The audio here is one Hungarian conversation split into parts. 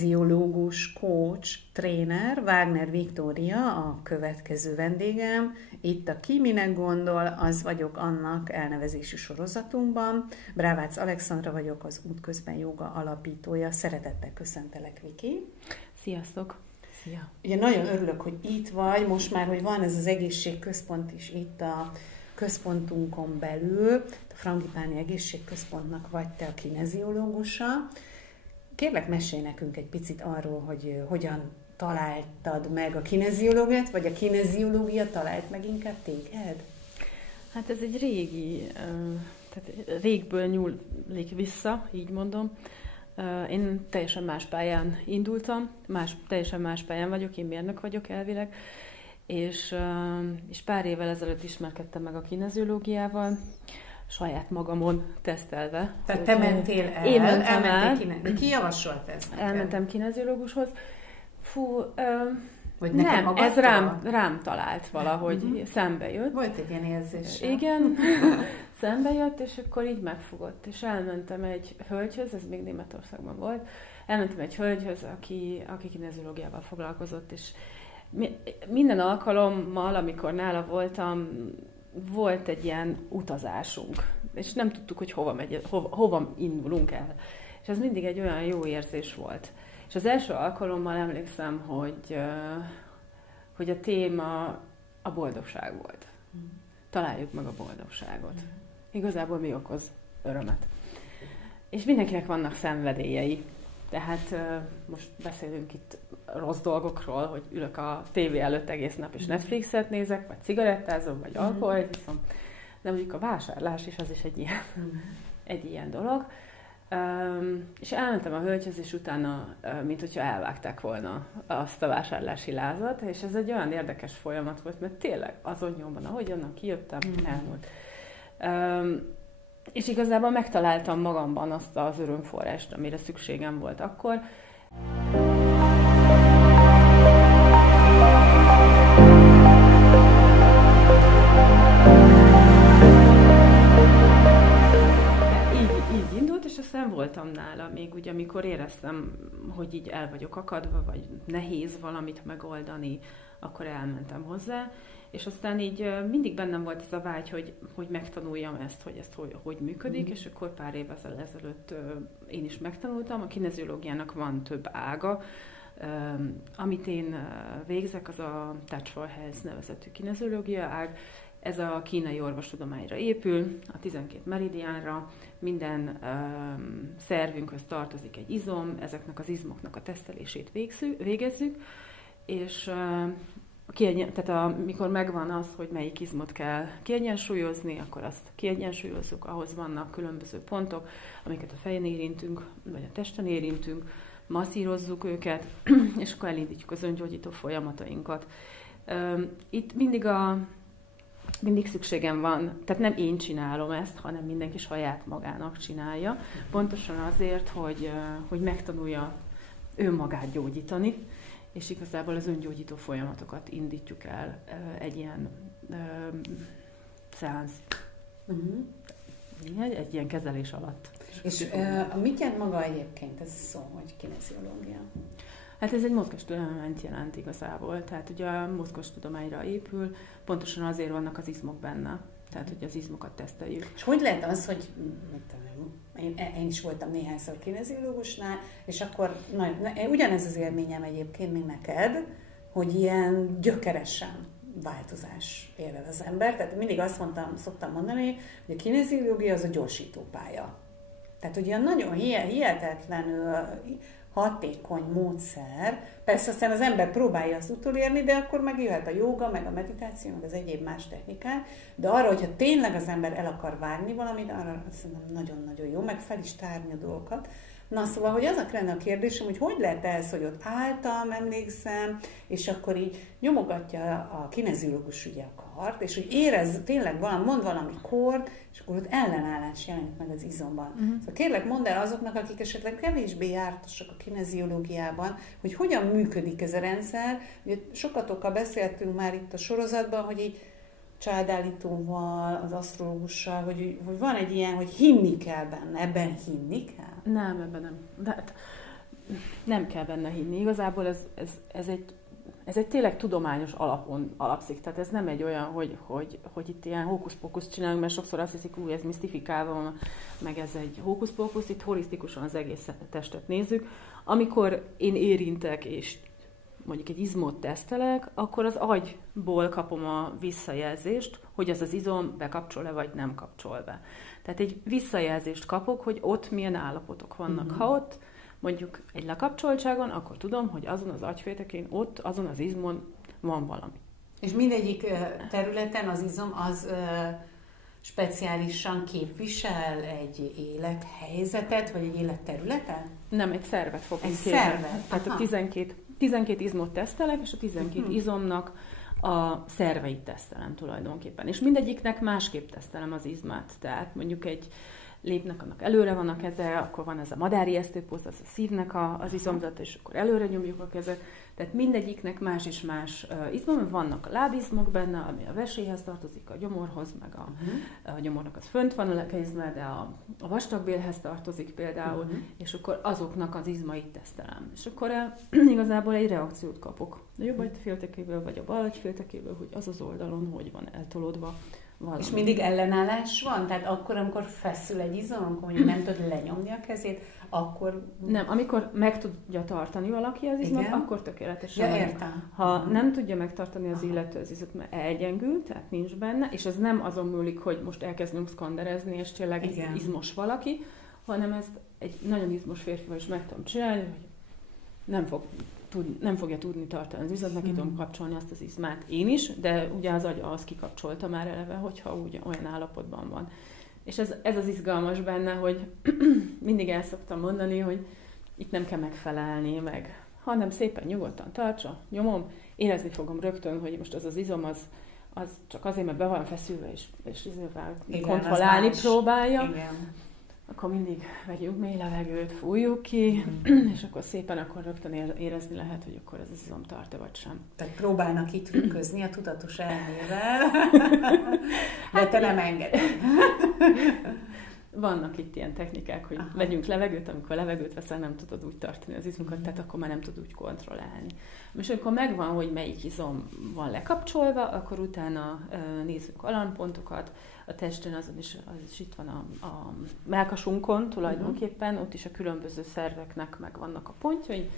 kineziológus, coach, tréner, Wagner Viktória a következő vendégem. Itt a Ki minek gondol, az vagyok annak elnevezésű sorozatunkban. Brávácz Alexandra vagyok, az Útközben Jóga alapítója. Szeretettel köszöntelek, Viki. Sziasztok! Szia! Ugye nagyon örülök, hogy itt vagy, most már, hogy van ez az egészségközpont is itt a központunkon belül. A Frangipáni Egészségközpontnak vagy te a kineziológusa. Kérlek, mesélj nekünk egy picit arról, hogy hogyan találtad meg a kineziológiát, vagy a kineziológia talált meg inkább téged? Hát ez egy tehát régből nyúlik vissza, így mondom. Én teljesen más pályán indultam, teljesen más pályán vagyok, én mérnök vagyok elvileg, és pár évvel ezelőtt ismerkedtem meg a kineziológiával, saját magamon tesztelve. Tehát te mentél el? Én mentem el. De ki javasolt ezt? Elmentem kineziológushoz. Vagy nem, ez rám talált valahogy, szembe jött. Volt egy ilyen érzés. Igen, szembe jött, és akkor így megfogott. És elmentem egy hölgyhöz, ez még Németországban volt, elmentem egy hölgyhöz, aki kineziológiával foglalkozott, és minden alkalommal, amikor nála voltam, volt egy ilyen utazásunk, és nem tudtuk, hogy hova indulunk el. És ez mindig egy olyan jó érzés volt. És az első alkalommal emlékszem, hogy a téma a boldogság volt. Találjuk meg a boldogságot. Igazából mi okoz örömet. És mindenkinek vannak szenvedélyei. Tehát most beszélünk itt rossz dolgokról, hogy ülök a tévé előtt egész nap, és Netflixet nézek, vagy cigarettázom, vagy alkoholt iszom. De mondjuk a vásárlás is, az is egy ilyen dolog. És elmentem a hölgyhöz, és utána, mint hogyha elvágták volna azt a vásárlási lázat, és ez egy olyan érdekes folyamat volt, mert tényleg azon nyomban, ahogy onnan kijöttem, elmúlt. És igazából megtaláltam magamban azt az örömforrást, amire szükségem volt akkor. Így indult, és aztán voltam nála még, ugye, amikor éreztem, hogy így el vagyok akadva, vagy nehéz valamit megoldani, akkor elmentem hozzá. És aztán így mindig bennem volt ez a vágy, hogy megtanuljam ezt, hogy működik, és akkor pár évvel ezelőtt én is megtanultam. A kineziológiának van több ága. Amit én végzek, az a Touch for Health nevezetű kineziológia ág. Ez a kínai orvostudományra épül, a 12 meridiánra, minden szervünkhöz tartozik egy izom, ezeknek az izmoknak a tesztelését végezzük, és tehát amikor megvan az, hogy melyik izmot kell kiegyensúlyozni, akkor azt kiegyensúlyozzuk, ahhoz vannak különböző pontok, amiket a fején érintünk, vagy a testen érintünk, masszírozzuk őket, és akkor elindítjuk az öngyógyító folyamatainkat. Itt mindig szükségem van, tehát nem én csinálom ezt, hanem mindenki saját magának csinálja, pontosan azért, hogy megtanulja önmagát gyógyítani, és igazából az öngyógyító folyamatokat indítjuk el egy ilyen szeánsz, egy ilyen kezelés alatt. És mit jelent maga egyébként ez a szó, hogy kineziológia? Hát ez egy mozgástudományt jelent igazából, tehát ugye a mozgástudományra épül, pontosan azért vannak az izmok benne, tehát hogy az izmokat teszteljük. És hogy lehet az, hogy én is voltam néhányszor kineziológusnál, és akkor ugyanez az élményem egyébként, még neked, hogy ilyen gyökeresen változás ér el az ember. Tehát mindig azt szoktam mondani, hogy a kineziológia az a gyorsítópálya. Tehát ugye nagyon hihetetlenül hatékony módszer. Persze aztán az ember próbálja azt utolérni, de akkor meg jöhet a jóga, meg a meditáció, meg az egyéb más technikák. De arra, hogyha tényleg az ember el akar vágni valamit, arra szerintem nagyon-nagyon jó, meg fel is tárni a dolgokat. Na szóval, hogy az lenne a kérdésem, hogy lehet ez, hogy ott álltam, emlékszem, és akkor így nyomogatja a kineziológus ugye a kart, és hogy érez tényleg mond valami kord, és akkor ott ellenállás jelenik meg az izomban. Szóval kérlek, mondd el azoknak, akik esetleg kevésbé jártosak a kineziológiában, hogy hogyan működik ez a rendszer. Ugye sokatokkal beszéltünk már itt a sorozatban, hogy így családállítóval, az asztrológussal, hogy van egy ilyen, hogy hinni kell benne. Ebben hinni kell? Nem, ebben nem. De hát nem kell benne hinni. Igazából ez egy tényleg tudományos alapon alapszik. Tehát ez nem egy olyan, hogy itt ilyen hókusz-pókusz csinálunk, mert sokszor azt hiszik, ez misztifikálva van, meg ez egy hókusz-pókusz, itt holisztikusan az egész testet nézzük. Amikor én érintek, és mondjuk egy izmot tesztelek, akkor az agyból kapom a visszajelzést, hogy az izom bekapcsol-e, vagy nem kapcsol be. Tehát egy visszajelzést kapok, hogy ott milyen állapotok vannak. Ha ott mondjuk egy lekapcsoltságon, akkor tudom, hogy azon az agyféltekén, ott, azon az izmon van valami. És mindegyik területen az izom az speciálisan képvisel egy élethelyzetet, vagy egy életterületet? Nem, egy szervet fogunk egy szervet? Tehát a 12 izmot tesztelek, és a 12 izomnak a szerveit tesztelem tulajdonképpen. És mindegyiknek másképp tesztelem az izmát. Tehát mondjuk egy lépnek, annak előre van a keze, akkor van ez a madárijesztőpóz, az a szívnek az izomzat, és akkor előre nyomjuk a kezet. Tehát mindegyiknek más és más izmok, vannak a lábizmok benne, ami a veséhez tartozik, a gyomorhoz, meg a gyomornak az fönt van a lekeizme, de a vastagbélhez tartozik például, és akkor azoknak az izmait tesztelem. És akkor igazából egy reakciót kapok. A jobb agyféltekéből, vagy a bal agyféltekéből, hogy az oldalon hogy van eltolódva. Valami. És mindig ellenállás van? Tehát akkor, amikor feszül egy izom, amikor mondjuk nem tud lenyomni a kezét, akkor... Nem, amikor meg tudja tartani valaki az izmot, akkor tökéletesen. Ja, értem. Ha nem tudja megtartani az illető az izmot, mert elgyengül, tehát nincs benne, és ez nem azon múlik, hogy most elkezdünk szkanderezni, és tényleg izmos valaki, hanem ezt egy nagyon izmos férfival is meg tudom csinálni, hogy nem fogja tudni tartani az izmot, neki tudom kapcsolni azt az izmát én is, de ugye az agya az kikapcsolta már eleve, hogyha úgy olyan állapotban van. És ez az izgalmas benne, hogy mindig el szoktam mondani, hogy itt nem kell megfelelni meg, hanem szépen nyugodtan tartsa, nyomom, érezni fogom rögtön, hogy most az izom az csak azért, mert be van feszülve, és kontrollálni próbálja. Igen. Akkor mindig vegyünk mély levegőt, fújjuk ki, és akkor szépen akkor rögtön érezni lehet, hogy akkor ez az izom tart-e vagy sem. Tehát próbálnak itt trükközni a tudatos elmével, de te nem engeded. Vannak itt ilyen technikák, hogy vegyünk levegőt, amikor levegőt veszel, nem tudod úgy tartani az izmokat, tehát akkor már nem tudod úgy kontrollálni. És amikor megvan, hogy melyik izom van lekapcsolva, akkor utána nézzük alarmpontokat, a testen azon is itt van a mellkasunkon tulajdonképpen, ott is a különböző szerveknek megvannak a pontjai,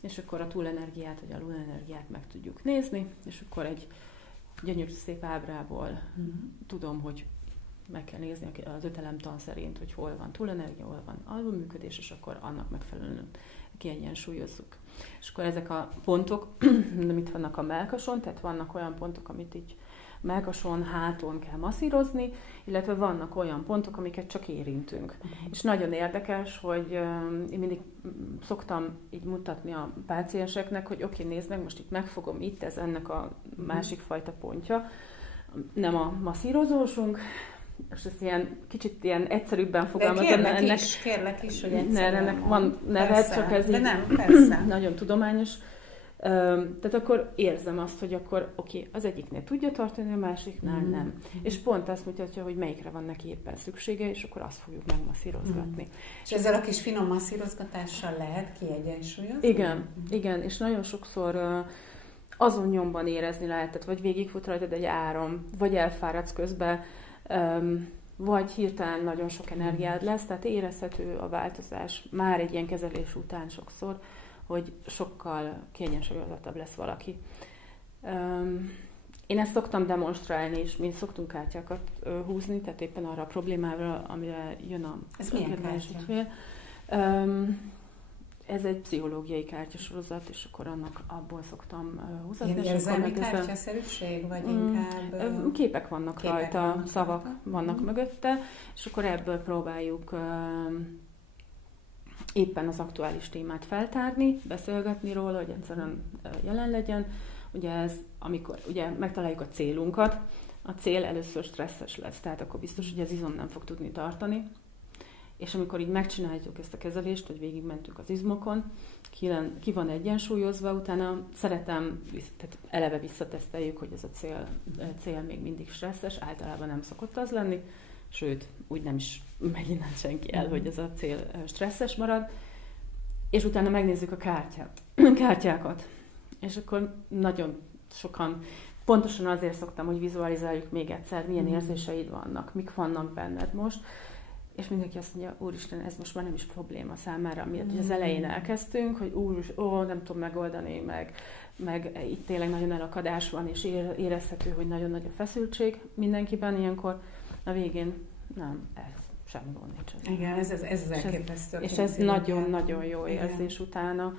és akkor a túlenergiát vagy alulenergiát meg tudjuk nézni, és akkor egy gyönyörű szép ábrából tudom, hogy meg kell nézni az 5 elemtan szerint, hogy hol van túlenergia, hol van alulműködés, és akkor annak megfelelően kiegyensúlyozzuk. És akkor ezek a pontok, mit vannak a mellkason, tehát vannak olyan pontok, amit így mellkason, háton kell masszírozni, illetve vannak olyan pontok, amiket csak érintünk. És nagyon érdekes, hogy én mindig szoktam így mutatni a pácienseknek, hogy oké, nézd meg, most itt megfogom, itt ez ennek a másik fajta pontja, nem a masszírozósunk, és ezt kicsit ilyen egyszerűbben fogalmazom. Kérlek is, hogy egyszerűen. Ennek van neve, csak ez így nagyon tudományos. Tehát akkor érzem azt, hogy akkor oké, az egyiknél tudja tartani, a másiknál nem. És pont azt mutatja, hogy melyikre van neki éppen szüksége, és akkor azt fogjuk megmasszírozgatni. És ezzel a kis finom masszírozgatással lehet kiegyensúlyozni? Igen, és nagyon sokszor azon nyomban érezni lehetett, vagy végigfut rajtad egy áram, vagy elfáradsz közben, vagy hirtelen nagyon sok energiád lesz, tehát érezhető a változás már egy ilyen kezelés után sokszor, hogy sokkal kiegyensúlyozottabb lesz valaki. Én ezt szoktam demonstrálni, és mi szoktunk kártyákat húzni, tehát éppen arra a problémára, amire jön a kedves ügyfél. Ez egy pszichológiai kártyasorozat, és akkor abból szoktam húzatni. Ilyen érzelmi kártyaszerűség, vagy inkább... Képek vannak rajta, szavak vannak mögötte, és akkor ebből próbáljuk éppen az aktuális témát feltárni, beszélgetni róla, hogy egyszerűen jelen legyen. Ugye ez, amikor ugye megtaláljuk a célunkat, a cél először stresszes lesz, tehát akkor biztos, hogy az izom nem fog tudni tartani. És amikor így megcsináljuk ezt a kezelést, hogy végigmentünk az izmokon, ki van egyensúlyozva, utána szeretem, tehát eleve visszateszteljük, hogy ez a cél még mindig stresszes, általában nem szokott az lenni, sőt, úgy nem is megy innen senki el, hogy ez a cél stresszes marad, és utána megnézzük a kártyákat. És akkor nagyon sokan, pontosan azért szoktam, hogy vizualizáljuk még egyszer, milyen érzéseid vannak, mik vannak benned most, és mindenki azt mondja, úristen, ez most már nem is probléma számára, miatt az elején elkezdtünk, hogy nem tudom megoldani, meg itt tényleg nagyon elakadás van, és érezhető, hogy nagyon nagy a feszültség mindenkiben ilyenkor, a végén nem, ez semmi gond nincs. Igen, ez az elképesztő. És ez nagyon-nagyon jó érzés utána.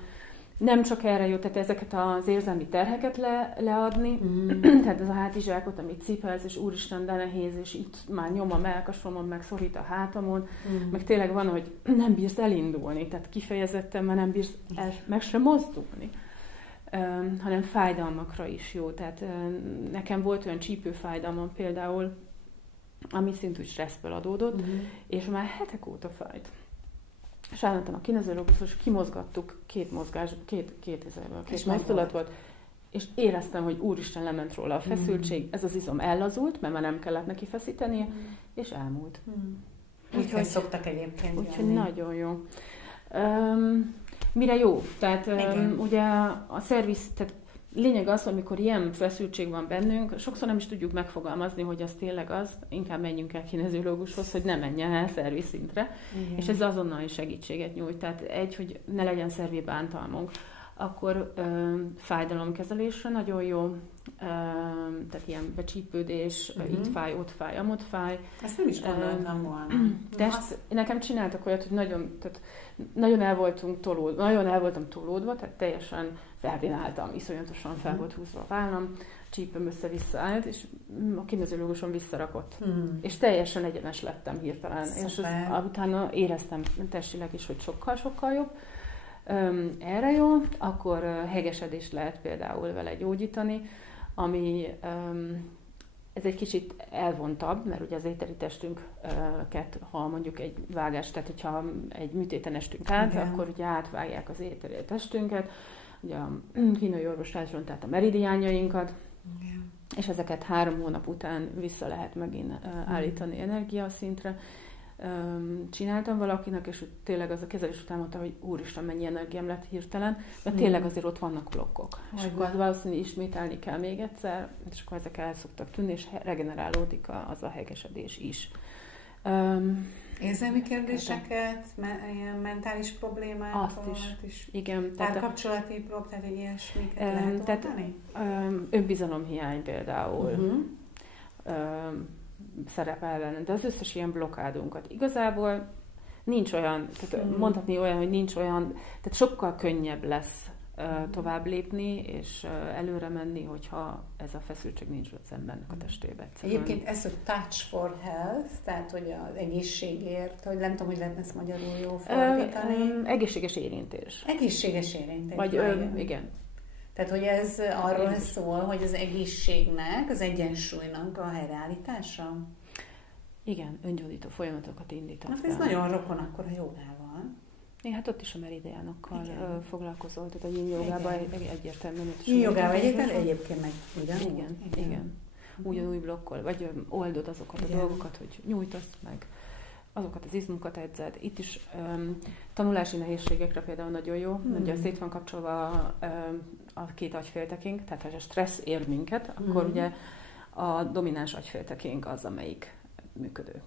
Nem csak erre jó, tehát ezeket az érzelmi terheket leadni, tehát ez a hátizsákot, amit cipelsz, és úristen, de nehéz, és itt már nyom a mellkasomon, meg szorít a hátamon, meg tényleg van, hogy nem bírsz elindulni, tehát kifejezetten már nem bírsz meg sem mozdulni, hanem fájdalmakra is jó. Tehát nekem volt olyan csípőfájdalmam például, ami szintű stresszből adódott, és már hetek óta fájt. És elmentem a kineziológushoz, és kimozgattuk két mozdulat volt, és éreztem, hogy úristen, lement róla a feszültség, ez az izom ellazult, mert már nem kellett neki feszítenie, és elmúlt. Úgyhogy szoktak egyébként. Úgyhogy nagyon jó. Mire jó? Tehát ugye a szerviz, tehát lényeg az, hogy amikor ilyen feszültség van bennünk, sokszor nem is tudjuk megfogalmazni, hogy az tényleg az, inkább menjünk el kineziológushoz, hogy ne menjen el szerviz szintre, és ez azonnali segítséget nyújt. Tehát hogy ne legyen szervi bántalmunk. Akkor fájdalomkezelésre nagyon jó, tehát ilyen becsípődés, itt fáj, ott fáj, amott fáj. Ezt nem is gondoltam volna. Nekem csináltak olyat, hogy nagyon el voltam tolódva, tehát teljesen felvináltam, iszonyatosan fel volt húzva a vállam, csípőm össze-vissza állt, és a kineziológuson visszarakott. És teljesen egyenes lettem hirtelen. És utána éreztem testileg is, hogy sokkal-sokkal jobb. Erre jó, akkor hegesedést lehet például vele gyógyítani, ami ez egy kicsit elvontabb, mert ugye az éteri testünket, ha mondjuk egy vágás, tehát hogyha egy műtéten estünk át, akkor ugye átvágják az éteri testünket, ugye a kínai orvoslásban, tehát a meridiánjainkat, és ezeket 3 hónap után vissza lehet megint állítani energiaszintre. Csináltam valakinek, és tényleg az a kezelés után mondta, hogy úristen, mennyi energiám lett hirtelen, mert tényleg azért ott vannak blokkok. És akkor valószínűleg ismételni kell még egyszer, és akkor ezek el szoktak tűnni, és regenerálódik az a hegesedés is. Érzelmi kérdéseket, ilyen mentális problémákat? Azt is. Igen. Párkapcsolati problémák, tehát egy ilyesmiket lehet oldani? Önbizalomhiány például. Szerepel benne, de az összes ilyen blokkádunkat. Igazából nincs olyan, tehát mondhatni olyan, hogy nincs olyan, tehát sokkal könnyebb lesz tovább lépni, és előre menni, hogyha ez a feszültség nincs az embernek a testében. Egyébként ez, hogy touch for health, tehát hogy az egészségért, hogy nem tudom, hogy lehetne ezt magyarul jól fordítani. Egészséges érintés. Egészséges érintés. Vagy igen. Tehát, hogy ez arról szól, hogy az egészségnek, az egyensúlynak a helyreállítása? Igen, öngyógyító folyamatokat indított. Hát ez nagyon rokon akkor a jogával. Igen, hát ott is a meridiánokkal foglalkozol, tehát a yin jogában egyértelműen. Yin jogában egyébként meg igen. Ugyanúgy blokkol, vagy oldod azokat a dolgokat, hogy nyújtasz meg, azokat az izmokat edzed. Itt is tanulási nehézségekre például nagyon jó, ugye szét van kapcsolva a két agyféltekénk, tehát ha a stressz ér minket, akkor ugye a domináns agyféltekénk az, amelyik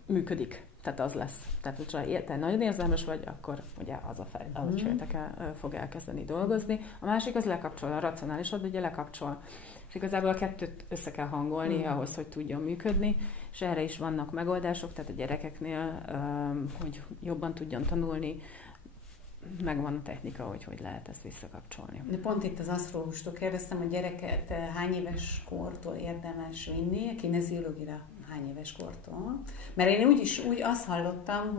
működik. Tehát az lesz. Tehát, hogyha te nagyon érzelmes vagy, akkor ugye az a agyfélteke fog elkezdeni dolgozni. A másik az lekapcsol, a racionális agy ugye lekapcsol. És igazából a kettőt össze kell hangolni ahhoz, hogy tudjon működni, és erre is vannak megoldások, tehát a gyerekeknél, hogy jobban tudjon tanulni, megvan a technika, hogy lehet ezt visszakapcsolni. De pont itt az asztrológustól kérdeztem, hogy gyereket hány éves kortól érdemes vinni, kineziológia hány éves kortól? Mert én úgy azt hallottam,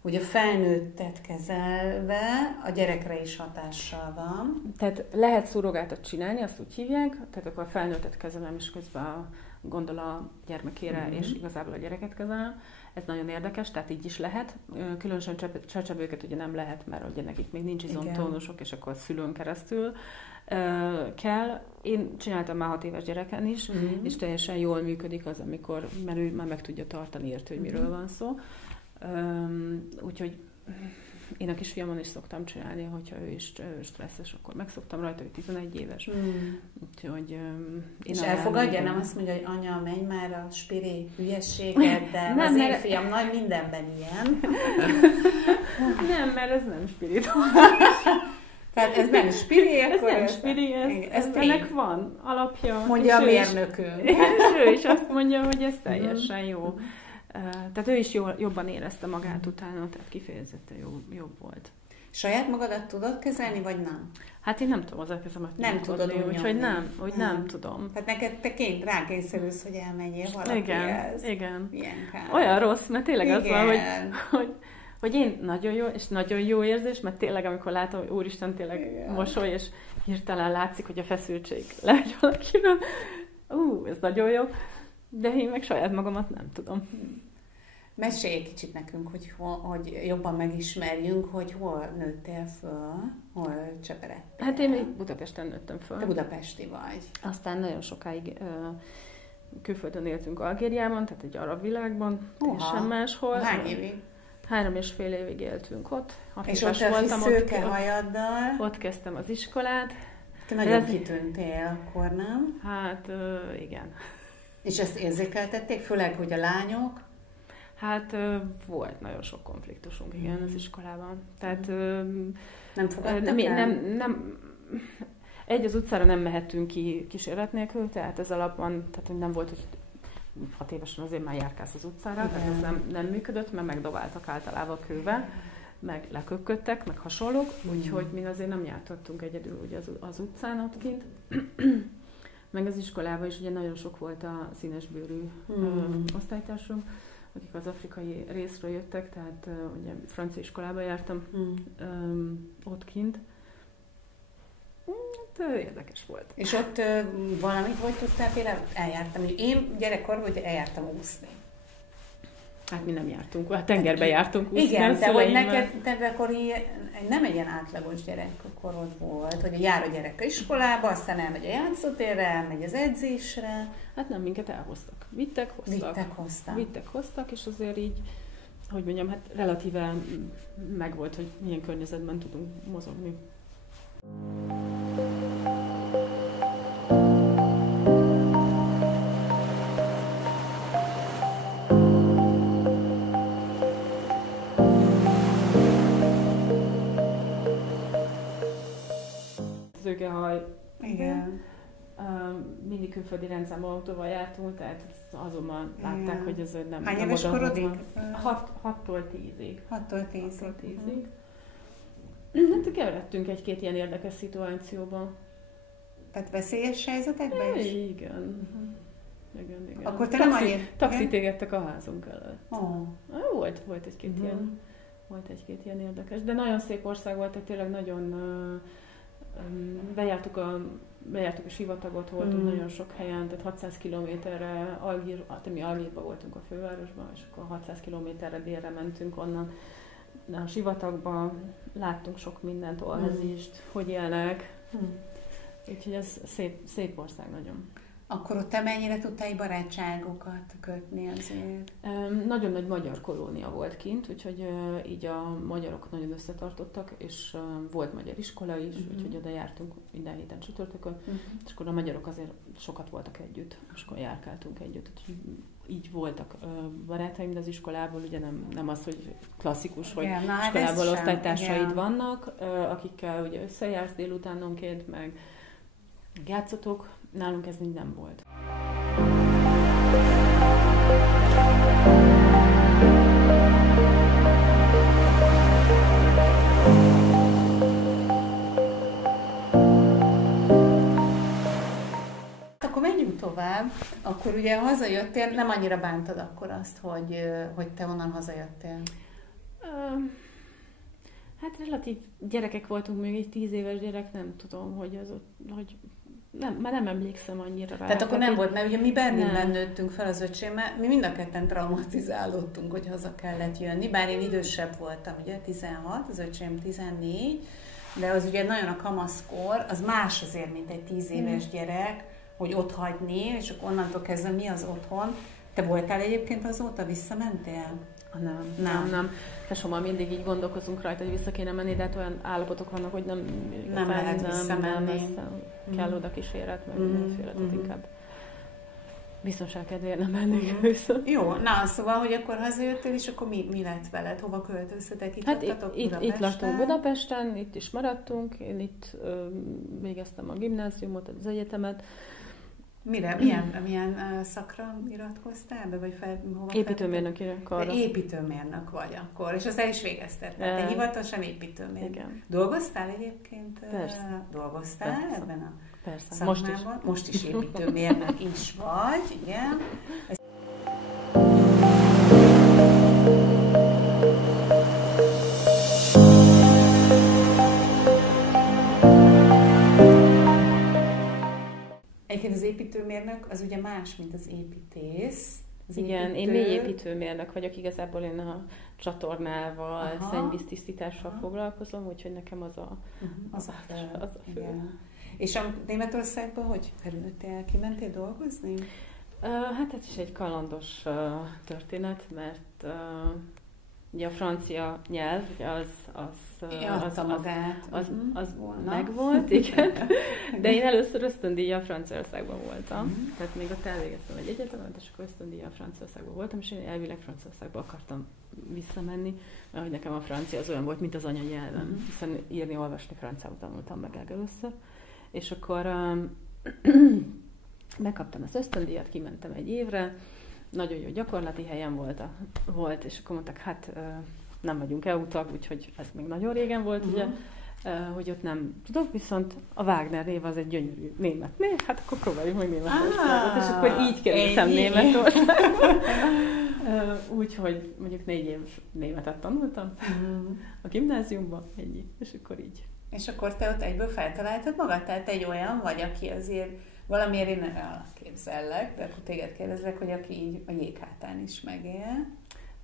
hogy a felnőttet kezelve a gyerekre is hatással van. Tehát lehet szurrogátot csinálni, azt úgy hívják, tehát akkor a felnőttet kezelem, és közben gondol a gyermekére, és igazából a gyereket kezelem. Ez nagyon érdekes, tehát így is lehet. Különösen csecsebőket ugye nem lehet, mert ugye nekik még nincs izomtónusok, és akkor a szülőn keresztül kell. Én csináltam már 6 éves gyereken is, és teljesen jól működik az, mert ő már meg tudja tartani, értő, hogy miről van szó. Úgyhogy én a kisfiamon is szoktam csinálni, hogyha ő is stresszes, akkor megszoktam rajta, hogy 11 éves. Úgyhogy és elfogadja? Nem azt mondja, hogy anya, menj már a spiri hülyességet, de nem, az én fiam nagy mindenben ilyen. Nem, mert ez nem spirit. Tehát ez nem spiri, akkor ez nem spiri, ez ennek van alapja. Mondja a mérnökünk. És ő is azt mondja, hogy ez teljesen jó. Tehát ő is jobban érezte magát utána, tehát kifejezetten jobb volt. Saját magadat tudod kezelni, vagy nem? Hát én nem tudom az kezemet nem tudod úgy úgyhogy nem tudom. Hát neked te rákényszerülsz, hogy elmenjél valakihez. Igen. Ilyenkár. Olyan rossz, mert tényleg az van, hogy én nagyon jó érzés, mert tényleg amikor látom, hogy úristen tényleg mosoly, és hirtelen látszik, hogy a feszültség legy valakiről. Ez nagyon jó. De én meg saját magamat nem tudom. Mesélj egy kicsit nekünk, hogy jobban megismerjünk, hogy hol nőttél föl, hol cseperedtél. Hát én még Budapesten nőttem föl. Te budapesti vagy. Aztán nagyon sokáig külföldön éltünk Algériában, tehát egy arab világban, teljesen máshol. Hány évig? 3,5 évig éltünk ott. És ott a szőke hajaddal. Ott kezdtem az iskolát. Te nagyon kitűntél akkor, nem? Hát igen. És ezt érzékeltették, főleg, hogy a lányok? Hát volt nagyon sok konfliktusunk, igen, az iskolában. Tehát nem fogadtak el? Nem, az utcára nem mehettünk ki kísérlet nélkül, tehát ez alapban, tehát nem volt, hogy 6 évesen azért már járkálsz az utcára, tehát ez nem működött, mert megdobáltak általában kővel, meg leköpködtek, meg hasonlók, úgyhogy mi azért nem jártattunk egyedül ugye az utcán ott kint. Meg az iskolában is ugye nagyon sok volt a színesbőrű osztálytársunk, akik az afrikai részről jöttek, tehát ugye francia iskolába jártam ott kint. Hát érdekes volt. És ott valamit hogy tudtál például? Eljártam. Én gyerekkorban hogy eljártam úszni. Hát mi nem jártunk, hát tengerbe jártunk úszni. Igen, de hogy neked te akkor nem egy ilyen átlagos gyerekkorod volt, hogy jár a gyerek a iskolába, aztán elmegy a játszótérre, elmegy az edzésre. Hát nem, minket elhoztak. Vittek, hoztak, és azért így, hogy mondjam, hát relatíve megvolt, hogy milyen környezetben tudunk mozogni. Szőkehaj. Igen. Mindig külföldi rendszámú autóval jártunk, tehát azonnal látták, hogy ez nem... Hány éves korodig? 6-tól 10-ig. 6-tól 10-ig. Hát keveredtünk egy-két ilyen érdekes szituációba. Tehát veszélyes helyzetekben is? Igen. Akkor te nem annyira... Taxit égettek a házunk előtt. Volt egy-két ilyen érdekes, de nagyon szép ország volt, tehát tényleg nagyon bejártuk a sivatagot, voltunk nagyon sok helyen, tehát 600 kilométerre mi Algírban voltunk a fővárosban, és akkor 600 kilométerre délre mentünk onnan a sivatagba, láttunk sok mindent, Alhezist, hogy élnek. Úgyhogy ez szép ország nagyon. Akkor ott te mennyire tudtál barátságokat kötni azért? Nagyon nagy magyar kolónia volt kint, úgyhogy így a magyarok nagyon összetartottak, és volt magyar iskola is, úgyhogy oda jártunk minden héten csütörtökön, és akkor a magyarok azért sokat voltak együtt, és akkor járkáltunk együtt. Úgyhogy így voltak barátaim, de az iskolából ugye nem az, hogy klasszikus, hogy iskolából osztálytársaid vannak, akikkel ugye összejársz délutánonként, meg játszotok. Nálunk ez így nem volt. Akkor menjünk tovább. Akkor ugye hazajöttél, nem annyira bántad akkor azt, hogy te onnan hazajöttél? Hát relatív gyerekek voltunk, még egy 10 éves gyerek, nem tudom, hogy már nem emlékszem annyira rá. Tehát akkor nem volt, mert ugye mi Berlinben nőttünk fel az öcsémmel, mi mind a ketten traumatizálódtunk, hogy haza kellett jönni, bár én idősebb voltam, ugye 16, az öcsém 14, de az ugye nagyon a kamaszkor, az más azért, mint egy 10 éves gyerek, hogy ott hagyni, és akkor onnantól kezdve mi az otthon. Te voltál egyébként azóta, visszamentél? Nem. Tesóval mindig így gondolkozunk rajta, hogy vissza kéne menni, de hát olyan állapotok vannak, hogy nem lehet visszamenni. Kell oda kíséret, meg mindenféle, tehát inkább biztonság kedvéért nem mennék vissza. Jó, na szóval, hogy akkor hazajöttél, és akkor mi lett veled? Hova költöztetek? Itt laktunk Budapesten, itt is maradtunk, én itt végeztem a gimnáziumot, az egyetemet. Milyen szakra iratkoztál be, vagy hova? Építőmérnökére karra. Építőmérnök vagy akkor, és azt el is végezted. Te hivatalosan építőmérnök. Igen. Dolgoztál egyébként? Persze. Dolgoztál ebben a Persze. szakmában? Most is építőmérnök is vagy, igen. Egyébként az építőmérnök az ugye más, mint az építész. Igen, én mély építőmérnök vagyok, igazából én a csatornával, szennyvíztisztítással foglalkozom, úgyhogy nekem az a fő. Igen. És a Németországban hogy kerültél? Kimentél dolgozni? Hát ez is egy kalandos történet, mert ugye a francia nyelv, az megvolt, igen. De én először ösztöndíjjal Franciaországban voltam. Tehát még ott elvégeztem egy egyetemet, és akkor ösztöndíjjal Franciaországban voltam, és én elvileg Franciaországba akartam visszamenni, mert hogy nekem a francia az olyan volt, mint az anyanyelvem. Hiszen írni, olvasni franciául tanultam meg először. És akkor megkaptam az ösztöndíjat, kimentem egy évre, nagyon jó gyakorlati helyen volt, és akkor mondták, hát nem vagyunk EU tag, úgyhogy ez még nagyon régen volt, ugye, hogy ott nem tudok, viszont a Wagner név az egy gyönyörű német név, hát akkor próbáljuk meg Németországot, és akkor így kerültem Németországba. Úgyhogy mondjuk 4 év németet tanultam a gimnáziumban, ennyi, és akkor így. És akkor te ott egyből feltaláltad magad? Tehát egy olyan vagy, aki azért valamiért én képzellek, de akkor téged kérdezlek, hogy aki így a jéghátán is megél.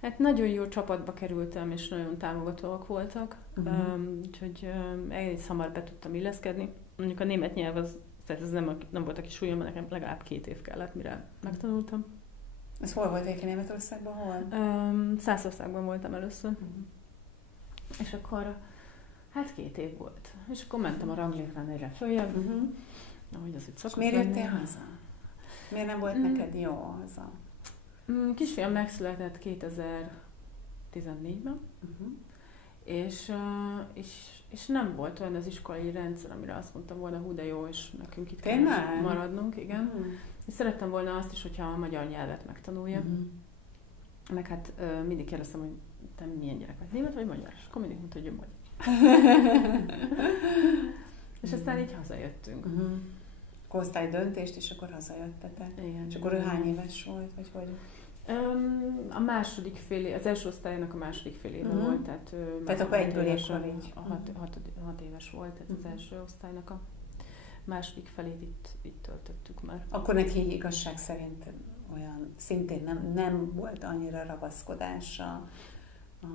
Hát nagyon jó csapatba kerültem, és nagyon támogatóak voltak, úgyhogy egész hamar be tudtam illeszkedni. Mondjuk a német nyelv ez nem volt a kis súlyom, nekem legalább 2 év kellett, mire megtanultam. Ez hol volt egyébként Németországban? Hol? Szászországban voltam először. És akkor hát 2 év volt. És akkor mentem a ranglétrán egyre följebb, ahogy az itt szokott lenni. Miért jöttél haza? Miért nem volt neked jó haza? Kisfiam megszületett 2014-ben, és nem volt olyan az iskolai rendszer, amire azt mondtam volna, hú de jó, és nekünk itt kell maradnunk, igen. És szerettem volna azt is, hogyha a magyar nyelvet megtanulja. Meg hát mindig kérdeztem, hogy te milyen gyerek vagy, német vagy magyar? És akkor mindig mondta, hogy ő magyar. És aztán így hazajöttünk. Hoztál egy döntést, és akkor hazajöttetek. Igen. És akkor ő hány éves volt, vagy hogy? A második fél év, az első osztálynak a második fél éve volt, tehát akkor egyből éppen így. 6 éves volt, tehát az első osztálynak a második felét itt töltöttük már. Akkor neki igazság szerint olyan szintén nem volt annyira ragaszkodása a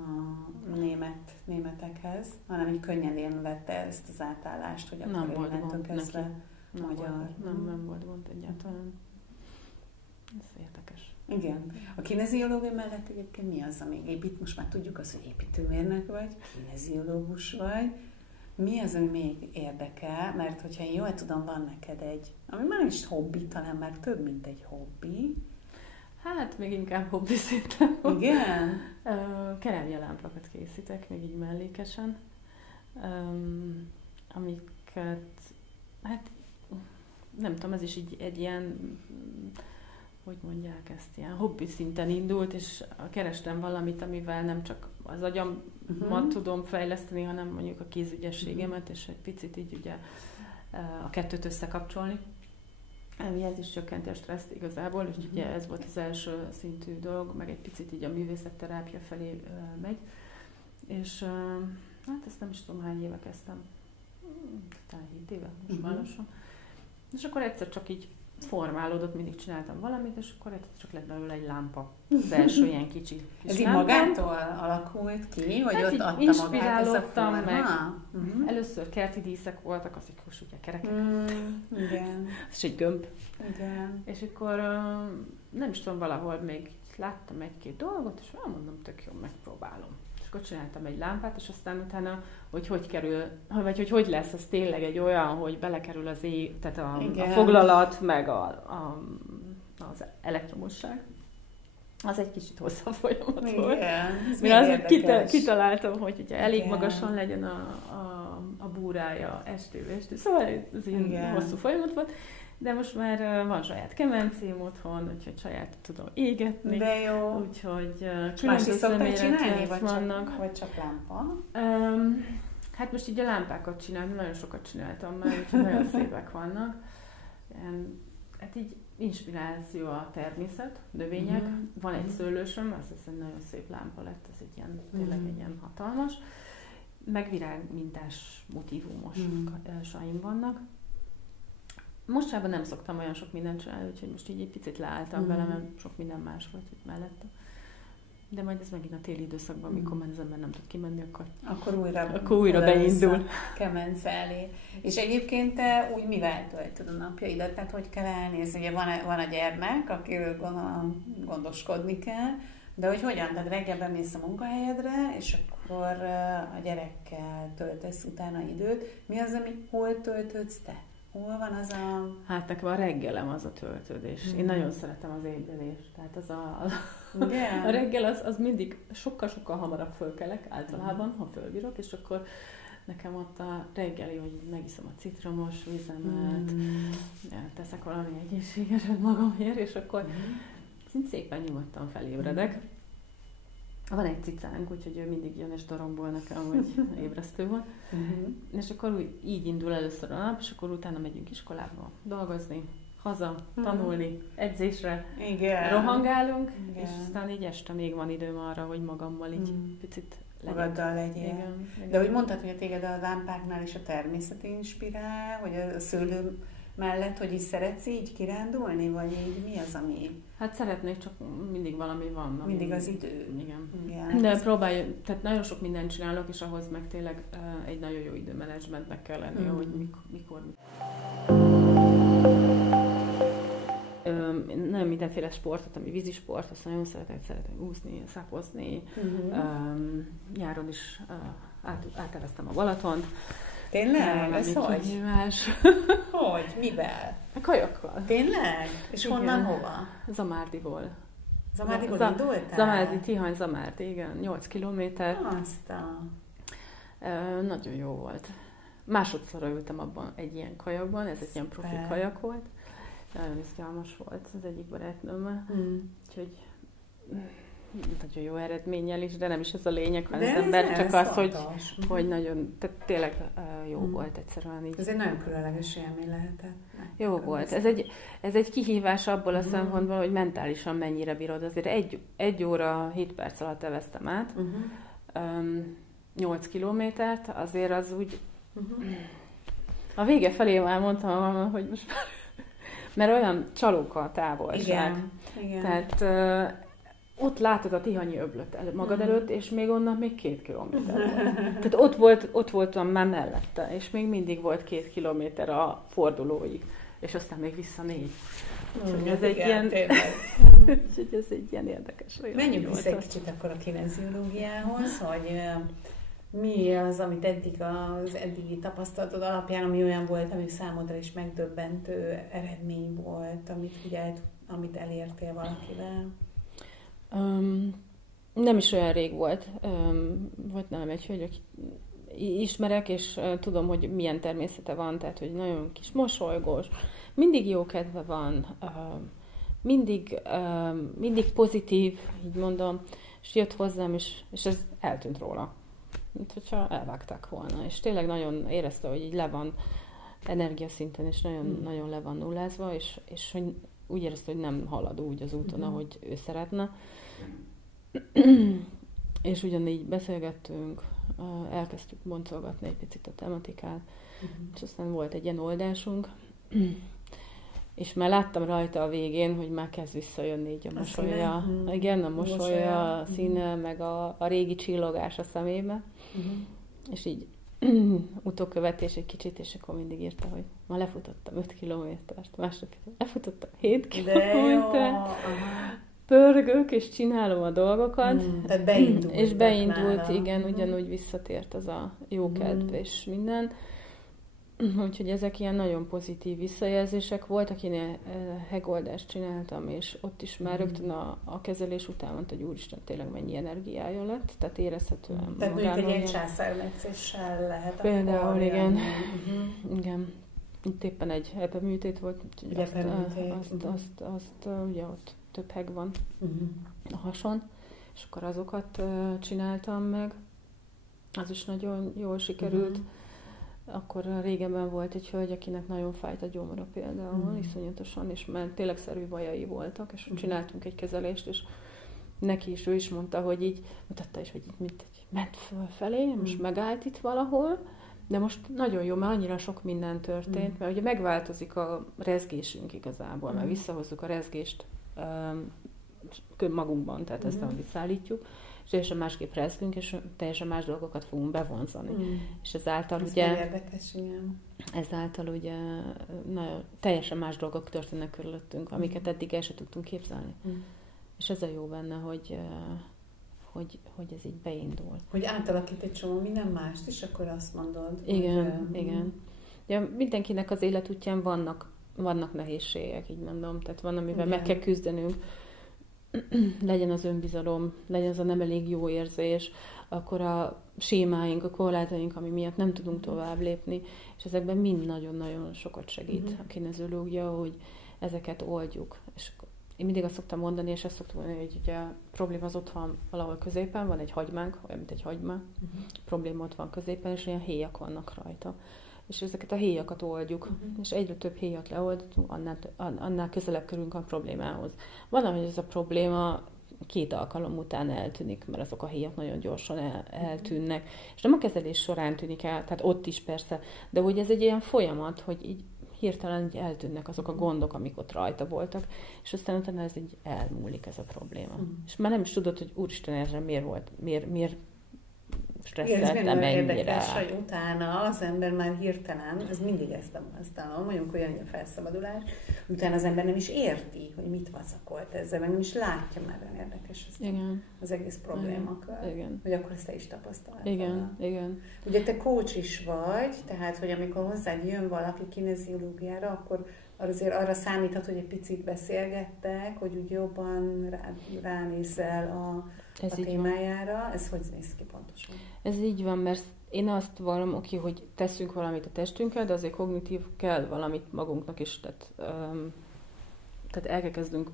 németekhez, hanem így könnyedén vette ezt az átállást, hogy akkor innentől kezdve magyar. Nem volt gond egyáltalán. Ez érdekes. Igen. A kineziológia mellett egyébként mi az, ami most már tudjuk azt, hogy építőmérnök vagy, kineziológus vagy. Mi az, ami még érdekel? Mert hogyha én jól tudom, van neked egy, ami már is hobbi, talán már több, mint egy hobbi. Hát még inkább hobbi szinten. Igen? Kerámia-lámpákat készítek, még így mellékesen. Amiket, hát nem tudom, ez is így egy ilyen, hogy mondják ezt, ilyen hobbi szinten indult, és kerestem valamit, amivel nem csak az agyamat tudom fejleszteni, hanem mondjuk a kézügyességemet, és egy picit így ugye a kettőt összekapcsolni. Ami ez is csökkenti a stresszt igazából, és ugye ez volt az első szintű dolog, meg egy picit így a művészetterápia felé megy. És hát ezt nem is tudom, hány éve kezdtem. Talán 7 éve, most már lassan. És akkor egyszer csak így formálódott, mindig csináltam valamit, és akkor egyszer csak lett belőle egy lámpa. Az első ilyen kicsi ez így magától alakult ki, vagy hát ott adta magát ez a forma? Meg. Először kerti díszek voltak, azok most ugye kerekek. Igen. Ez egy gömb. Igen. És akkor nem is tudom, valahol még láttam egy-két dolgot, és mondom, tök jó, megpróbálom. És akkor csináltam egy lámpát, és aztán utána, hogy kerül, vagy hogy lesz az tényleg egy olyan, hogy belekerül az tehát a foglalat, meg az elektromosság. Az egy kicsit hosszabb folyamat volt. Mert kitaláltam, hogy ugye elég magasan legyen a búrája estő. Szóval ez ilyen hosszú folyamat volt. De most már van saját kemencém otthon, úgyhogy saját tudom égetni. De jó. Úgyhogy különböző méretek vannak. Vagy csak lámpa? Hát most így a lámpákat csináltam, nagyon sokat csináltam már, úgyhogy nagyon szépek vannak. Hát így inspiráció a természet, növények. Van egy szőlősöm, ez egy nagyon szép lámpa lett, ez egy ilyen, tényleg egy ilyen hatalmas. Meg virágmintás, motívumos saim vannak. Mostában nem szoktam olyan sok mindent csinálni, úgyhogy most így egy picit leálltam vele, mert sok minden más volt itt mellette. De majd ez megint a téli időszakban, amikor már az ember nem tud kimenni, akkor újra beindul. Kemence elé. És egyébként te úgy mivel töltöd a napjaidat? Tehát hogy kell elnézni? Ugye van a gyermek, akiről gondoskodni kell, de hogy hogyan? Tehát reggel bemész a munkahelyedre, és akkor a gyerekkel töltesz utána időt. Mi az, hol töltödsz te? Hol van az a... Hát nekem a reggelem az a töltődés. Én nagyon szeretem az ébredést. Tehát a reggel az mindig sokkal-sokkal hamarabb fölkelek általában, ha fölbírok, és akkor nekem ott a reggeli, hogy megiszom a citromos vizemet, teszek valami egészségeset magamért, és akkor szépen nyugodtan felébredek. Van egy cicánk, úgyhogy ő mindig jön és dorombol nekem, hogy ébresztő van. És akkor így indul először a nap, és akkor utána megyünk iskolába dolgozni, haza, tanulni, edzésre, rohangálunk, és aztán így este még van időm arra, hogy magammal így picit magaddal legyél. Igen. De úgy mondtad, hogy téged a lámpáknál is a természet inspirál, hogy a szőlő mellett, hogy is szeretsz így kirándulni, vagy így mi az, ami... Hát szeretnék, csak mindig valami van. Mindig az idő. Igen. De próbálj, tehát nagyon sok mindent csinálok, és ahhoz meg tényleg egy nagyon jó időmenedzsmentnek kell lenni, hogy mikor. Nagyon mindenféle sportot, ami vízisport, azt nagyon szeretem úszni, szapozni. Nyáron is áteveztem a Balatont. Tényleg? Ez hogy? Hogy? Mivel? A kajakkal. Tényleg? És igen. Honnan, hova? Zamárdiból. Zamárdiból indultál? Zamárdi, Tihany, Zamárdi, igen. 8 kilométer. Nagyon jó volt. Másodszorra ültem abban egy ilyen kajakban, ez egy ilyen profi kajak volt. Nagyon izgalmas volt az egyik barátnőmmel. Úgyhogy nagyon jó eredménnyel is, de nem is ez a lényeg, hanem az ember csak az, hogy nagyon, tehát tényleg jó volt egyszerűen így. Ez egy nagyon különleges élmény lehetett. Jó volt. Ez egy kihívás abból a szempontból, hogy mentálisan mennyire bírod. Azért 1 óra 7 perc alatt eveztem át. 8 kilométert, azért az úgy... A vége felé már mondtam, hogy most már... Mert olyan csalóka a távolság. Igen. Tehát ott látod a Tihanyi öblöt magad előtt, és még onnan még 2 kilométer volt. Tehát ott voltam már mellette, és még mindig volt 2 kilométer a fordulóig, és aztán még vissza 4. Ez egy ilyen érdekes olyan. Menjünk vissza egy kicsit akkor a kineziológiához, hogy mi az, amit az eddigi tapasztalatod alapján, ami olyan volt, ami számodra is megdöbbentő eredmény volt, amit elértél valakivel? Nem is olyan rég volt. Volt nálam egy hölgy, aki ismerek, és tudom, hogy milyen természete van, tehát, hogy nagyon kis mosolygós, mindig jó kedve van, mindig pozitív, így mondom, és jött hozzám, és ez eltűnt róla. Mint hogyha elvágták volna. És tényleg nagyon érezte, hogy így le van energiaszinten, és nagyon, nagyon le van nullázva, és hogy úgy érezte, hogy nem halad úgy az úton, ahogy ő szeretne. És ugyanígy beszélgettünk, elkezdtük boncolgatni egy picit a tematikát, és aztán volt egy ilyen oldásunk, és már láttam rajta a végén, hogy már kezd visszajönni így a mosolya. Igen, a mosolya, a színe, meg a régi csillogás a szemébe. És így utókövetés egy kicsit, és akkor mindig írta, hogy ma lefutottam 5 kilométert, másnap lefutottam 7 kilométert. pörgök, és csinálom a dolgokat. Tehát beindult. És beindult, igen, ugyanúgy visszatért az a jó kedv és minden. Úgyhogy ezek ilyen nagyon pozitív visszajelzések voltak. Én hegoldást csináltam, és ott is már rögtön a kezelés után mondta, hogy úristen, tényleg mennyi energiája lett, tehát érezhetően. Tehát mondjuk egy ilyen császármetszéssel lehet. Például, igen. Igen. Itt éppen egy ebeműtét volt, úgyhogy azt ugye ott több heg van a hason, és akkor azokat csináltam meg. Az is nagyon jól sikerült. Akkor régebben volt egy hölgy, akinek nagyon fájt a gyomra például, iszonyatosan, és már tényleg szerű bajai voltak, és csináltunk egy kezelést, és neki is, ő is mondta, hogy így, mutatta is, hogy így ment fölfelé, most megállt itt valahol, de most nagyon jó, mert annyira sok minden történt, mert ugye megváltozik a rezgésünk igazából, mert visszahozzuk a rezgést magunkban, tehát ezt nem visszaállítjuk, és teljesen másképp rezgünk, és teljesen más dolgokat fogunk bevonzani. És ezáltal ez ugye... érdekes, igen. Ezáltal ugye teljesen más dolgok történnek körülöttünk, amiket eddig el sem tudtunk képzelni. És ez a jó benne, hogy ez így beindul. Hogy átalakít egy csomó minden mást is, akkor azt mondod. Igen, hogy, igen. Ja, mindenkinek az életútján vannak nehézségek, így mondom. Tehát van, amivel meg kell küzdenünk. Legyen az önbizalom, legyen az a nem elég jó érzés, akkor a sémáink, a korlátaink, ami miatt nem tudunk tovább lépni, és ezekben mind nagyon-nagyon sokat segít a kineziológia, hogy ezeket oldjuk. És én mindig azt szoktam mondani, és ezt szoktam mondani, hogy ugye a probléma az ott van valahol középen, van egy hagymánk, olyan, mint egy hagyma, a probléma ott van középen, és ilyen héjak vannak rajta. És ezeket a héjakat oldjuk, és egyre több héjat leoldunk, annál közelebb kerülünk a problémához. Valahogy ez a probléma 2 alkalom után eltűnik, mert azok a héjak nagyon gyorsan eltűnnek. És nem a kezelés során tűnik el, tehát ott is persze, de hogy ez egy ilyen folyamat, hogy így hirtelen így eltűnnek azok a gondok, amik ott rajta voltak, és aztán utána ez így elmúlik ez a probléma. És már nem is tudod, hogy úristen, erre miért volt, miért stresszeltem ennyire. Érdekes, hogy utána az ember már hirtelen, ez mindig ezt mondjuk olyan a felszabadulás, utána az ember nem is érti, hogy mit vacakolt ezzel, meg nem is látja már, olyan érdekes az egész problémakör. Igen. Hogy akkor ezt te is tapasztaltad. Igen. Ugye te coach is vagy, tehát, hogy amikor hozzád jön valaki kineziológiára, akkor azért arra számíthat, hogy egy picit beszélgettek, hogy úgy jobban ránézzel a témájára. Ez hogy néz ki pontosan? Ez így van, mert én azt vallom, hogy teszünk valamit a testünkkel, de azért kognitív kell valamit magunknak is, tehát el kell kezdünk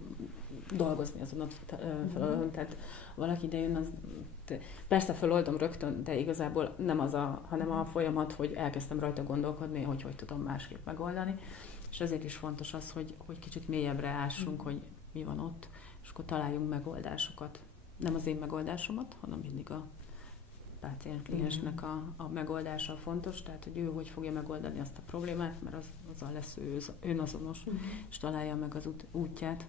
dolgozni azon a feladaton, tehát valaki ide jön, persze feloldom rögtön, de igazából nem az hanem a folyamat, hogy elkezdtem rajta gondolkodni, hogy tudom másképp megoldani, és ezért is fontos az, hogy kicsit mélyebbre ássunk, hogy mi van ott, és akkor találjunk megoldásokat. Nem az én megoldásomat, hanem mindig a páciens kliensnek a megoldása fontos, tehát hogy ő hogy fogja megoldani azt a problémát, mert azzal lesz ő önazonos, és találja meg az útját.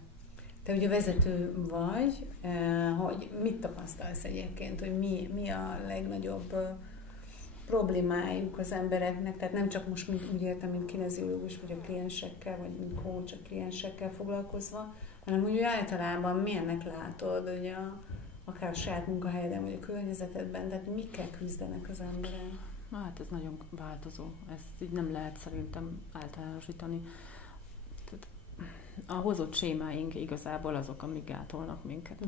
Te ugye vezető vagy, hogy mit tapasztalsz egyébként, hogy mi a legnagyobb problémájuk az embereknek, tehát nem csak most úgy értem, mint kineziológus, vagy a kliensekkel, vagy mint coach a kliensekkel foglalkozva, hanem úgy általában milyennek látod, hogy akár a saját munkahelyeden, vagy a környezetedben, tehát mikkel küzdenek az emberek? Hát ez nagyon változó. Ezt így nem lehet szerintem általánosítani. Tehát a hozott sémáink igazából azok, amik gátolnak minket.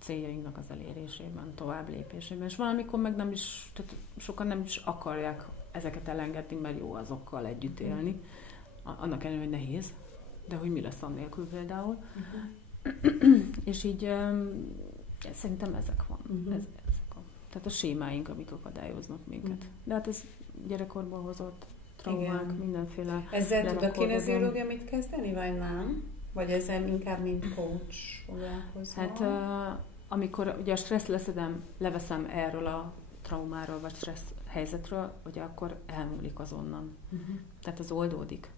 Céljainknak az elérésében, tovább lépésében. És valamikor meg nem is, tehát sokan nem is akarják ezeket elengedni, mert jó azokkal együtt élni. Annak ellenére, hogy nehéz, de hogy mi lesz annélkül például. És így szerintem ezek van. Tehát a sémáink, amik akadályoznak minket. De hát ez gyerekkorból hozott traumák, mindenféle. Ezzel tud a kineziológia mit kezdeni, vagy nem? Vagy ezzel inkább mint coach foglalkozva? Hát amikor ugye a stressz leveszem erről a traumáról, vagy stressz helyzetről, ugye akkor elmúlik azonnan. Tehát az oldódik.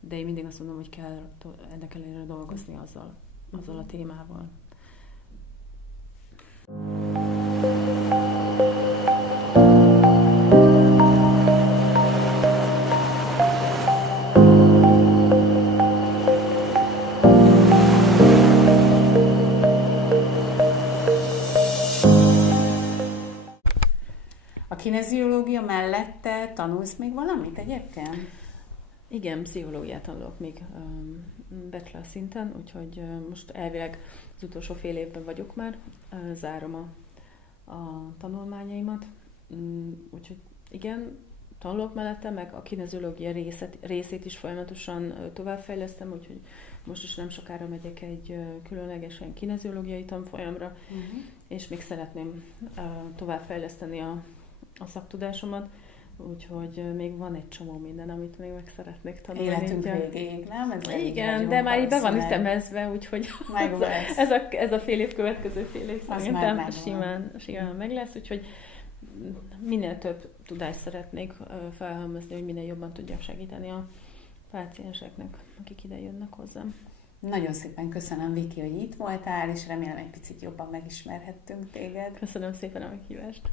De én mindig azt mondom, hogy kell ennek ellenére dolgozni azzal a témával. kineziológia mellette tanulsz még valamit egyébként? Igen, pszichológiát tanulok még bachelor szinten, úgyhogy most elvileg az utolsó fél évben vagyok már, zárom a tanulmányaimat, úgyhogy igen, tanulok mellette, meg a kineziológia részét is folyamatosan továbbfejlesztem, úgyhogy most is nem sokára megyek egy különlegesen kineziológiai tanfolyamra, és még szeretném továbbfejleszteni a szaktudásomat, úgyhogy még van egy csomó minden, amit még meg szeretnék tanulni. Életünk végéig, nem? Igen, de már így be van ütemezve, úgyhogy ez a fél év, következő fél év szerintem simán meg lesz, úgyhogy minél több tudást szeretnék felhalmozni, hogy minél jobban tudjak segíteni a pácienseknek, akik ide jönnek hozzám. Nagyon szépen köszönöm, Viki, hogy itt voltál, és remélem egy picit jobban megismerhettünk téged. Köszönöm szépen a meghívást.